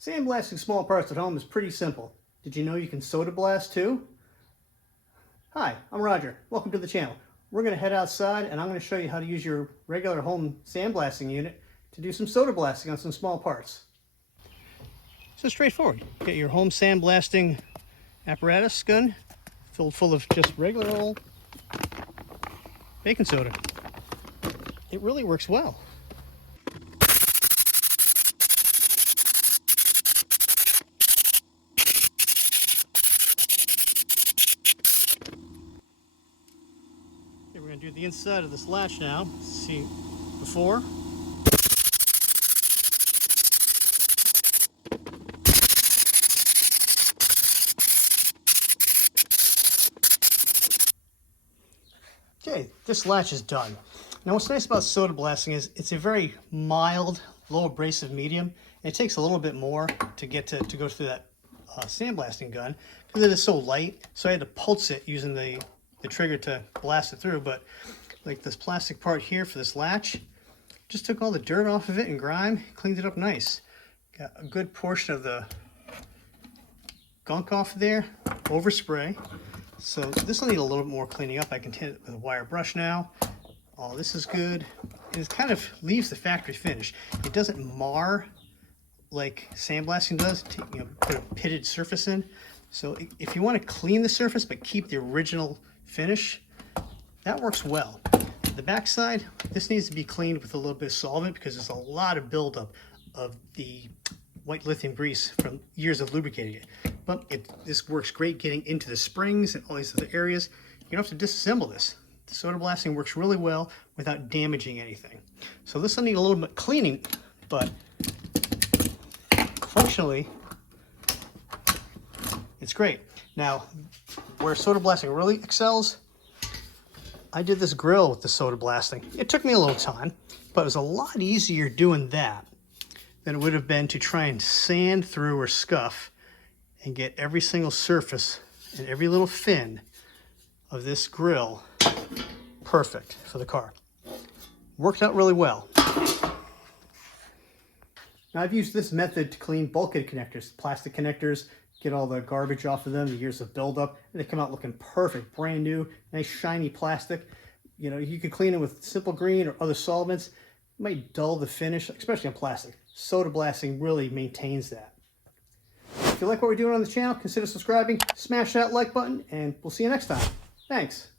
Sandblasting small parts at home is pretty simple. Did you know you can soda blast too? Hi, I'm Roger. Welcome to the channel. We're going to head outside and I'm going to show you how to use your regular home sandblasting unit to do some soda blasting on some small parts. So straightforward. Get your home sandblasting apparatus gun filled full of just regular old baking soda. It really works well. Okay, we're going to do the inside of this latch now. See before. Okay, this latch is done. Now what's nice about soda blasting is it's a very mild, low abrasive medium. And it takes a little bit more to get to go through that sandblasting gun because it is so light. So I had to pulse it using the trigger to blast it through. But like this plastic part here for this latch, just took all the dirt off of it and grime, cleaned it up nice. Got a good portion of the gunk off there, overspray. So this will need a little bit more cleaning up. I can hit it with a wire brush now. All this is good. And it kind of leaves the factory finish. It doesn't mar like sandblasting does, to, put a pitted surface in. So if you want to clean the surface but keep the original finish, that works well. The back side, this needs to be cleaned with a little bit of solvent because there's a lot of buildup of the white lithium grease from years of lubricating it. But this works great getting into the springs and all these other areas. You don't have to disassemble this. The soda blasting works really well without damaging anything. So this will need a little bit cleaning, but functionally, it's great. Now, where soda blasting really excels, I did this grill with the soda blasting. It took me a little time, but it was a lot easier doing that than it would have been to try and sand through or scuff and get every single surface and every little fin of this grill perfect for the car. Worked out really well. Now I've used this method to clean bulkhead connectors, plastic connectors, get all the garbage off of them, the years of buildup, and they come out looking perfect, brand new, nice shiny plastic. You could clean it with simple green or other solvents. It might dull the finish, especially on plastic. Soda blasting really maintains that. If you like what we're doing on the channel, consider subscribing, smash that like button, and we'll see you next time. Thanks.